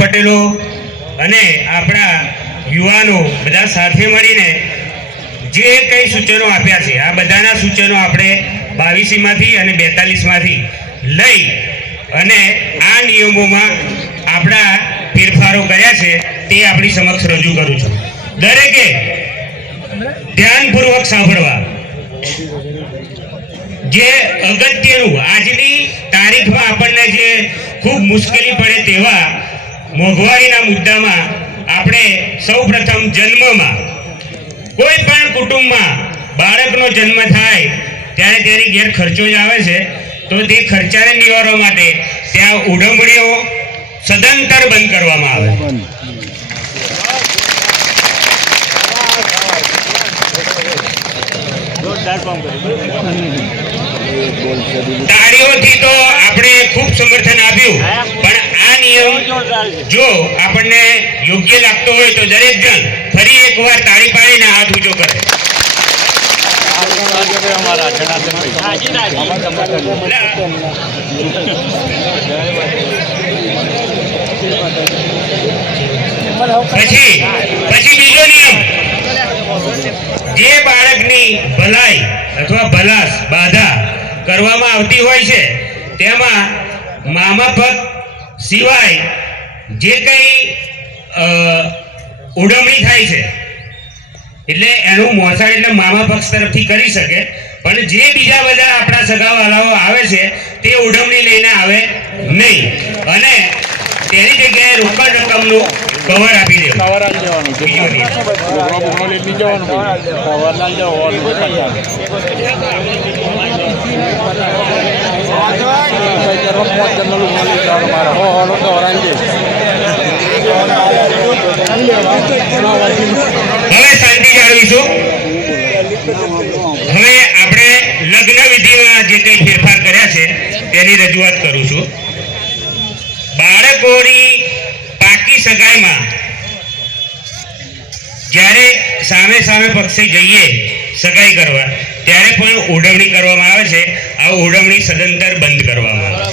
પટેલો અને આપણા યુવાનો બધા સાથે મળીને જે કઈ સૂચનો આપ્યા છે આ બધાના સૂચનો આપણે 22 માંથી અને 42 માંથી લઈ અને આ નિયમોમાં આપણા ફેરફારો કર્યા છે તે આપણી સમક્ષ રજૂ કરું છું. દરેકે ધ્યાનપૂર્વક સાંભળવા. જે અગત્યનું આજની તારીખમાં આપણને જે ખૂબ મુશ્કેલી પડે તેવા મોંઘવારીના મુદ્દામાં આપણે સૌપ્રથમ જન્મમાં કોઈ પણ કુટુંબમાં બાળકનો જન્મ થાય ત્યારે તેની ઘેર ખર્ચો જ આવે છે. તો તે ખર્ચાને નિવારવા માટે ત્યાં ઉડંબડીઓ સદંતર બંધ કરવામાં આવે. તાળીઓથી તો આપણે ખૂબ સમર્થન આપ્યું, પણ આ નિયમ જો આપણને યોગ્ય લાગતો હોય તો દરેક જણ ફરી એકવાર તાળી પાડીને હાથ ઊંચો કરે. પછી બીજો નિયમ, જે બાળકની ભલાઈ અથવા ભલાસ બાધા કરવામાં આવતી હોય છે તેમાં મામાપક સિવાય જે કઈ ઉડમણી થાય છે એટલે એનું મોસાળ એટલે મામા પક્ષ તરફથી કરી શકે, પણ જે બીજા બધા આપણા સગાવાલાઓ આવે છે તે ઉડમણી લઈને આવે નહીં અને તેની જગ્યાએ રોકડ રકમનું કવર આપી દેવું. હવે શાંતિ જાળવીશું. હવે આપણે લગ્ન વિધિમાં જે કંઈ ફેરફાર કર્યા છે તેની રજૂઆત કરું છું. બાળકોની પાકી સગાઈમાં જ્યારે સામે સામે પક્ષે જઈએ સગાઈ કરવા ત્યારે પણ ઉડવણી કરવામાં આવે છે. આ ઉડવણી સદંતર બંધ કરવામાં આવે.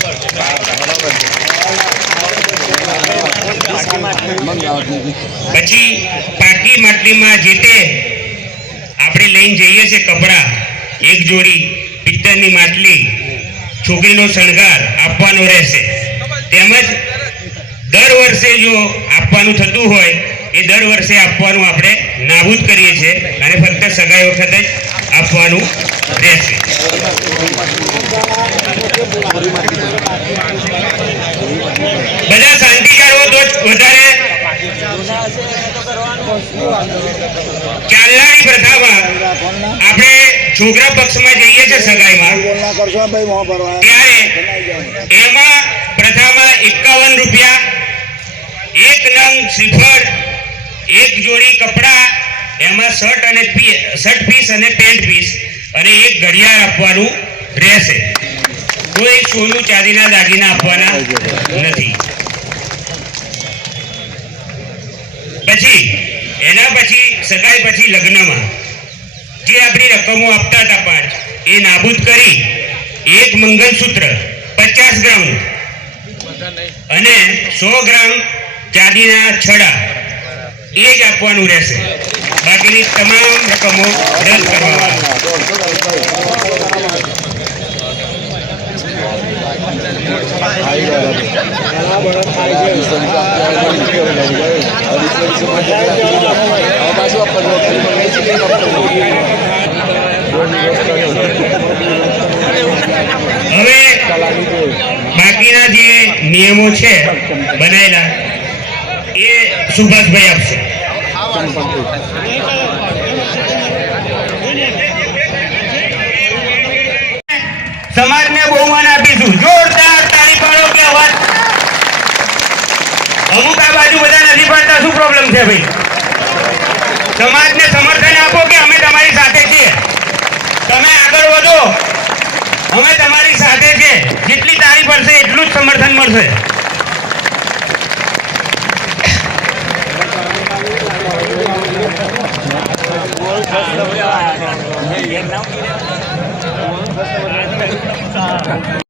પછી પાકી માટલીમાં જે તે આપણે લઈને જઈએ છીએ કપડાં, એક જોડી પિત્તળની માટલી, છોકરીનો શણગાર આપવાનો રહેશે. તેમજ દર વર્ષે જો આપવાનું થતું હોય એ દર વર્ષે આપવાનું આપણે નાબૂદ કરીએ છીએ અને ફક્ત સગાઈ વખતે જ આપવાનું રહેશે. બધા શાંતિ જાળવો તો વધારે. ચાલનારી પ્રથામાં આપણે છોકરા પક્ષમાં જઈએ છીએ સગાઈમાં ત્યારે એમાં પ્રથામાં 51 રૂપિયા, એક નંગ શ્રીફળ, એક જોડી કપડા, એમાં શર્ટ પીસ અને પેન્ટ પીસ અને એક ઘડિયાળ આપવાનું રહેશે. કોઈ સોનું ચાંદીના દાગીના આપવાના નથી. પછી એના પછી સગાઈ પછી લગ્નમાં જે આપણી રકમો આપતા હતા 5 એ નાબૂદ કરી એક મંગલસૂત્ર 50 ગ્રામ અને 100 ગ્રામ ચાંદીના છડા એ જ આપવાનું રહેશે. બાકીની તમામ રકમો રદ કરવામાં હવે બાકીના જે નિયમો છે બનાવેલા એ સુભાષભાઈ આપશે. સમાજને બહુમાન આપીશું. જોરદાર તાળી પાડો કે અવાજ. અમુક આ બાજુ બધા નથી પાડતા, શું પ્રોબ્લેમ છે ભાઈ? સમાજને સમર્થન આપો કે અમે તમારી સાથે છીએ. તમે આગળ વધો, અમે તમારી સાથે છે. જેટલી તાળી પડશે એટલું જ સમર્થન મળશે.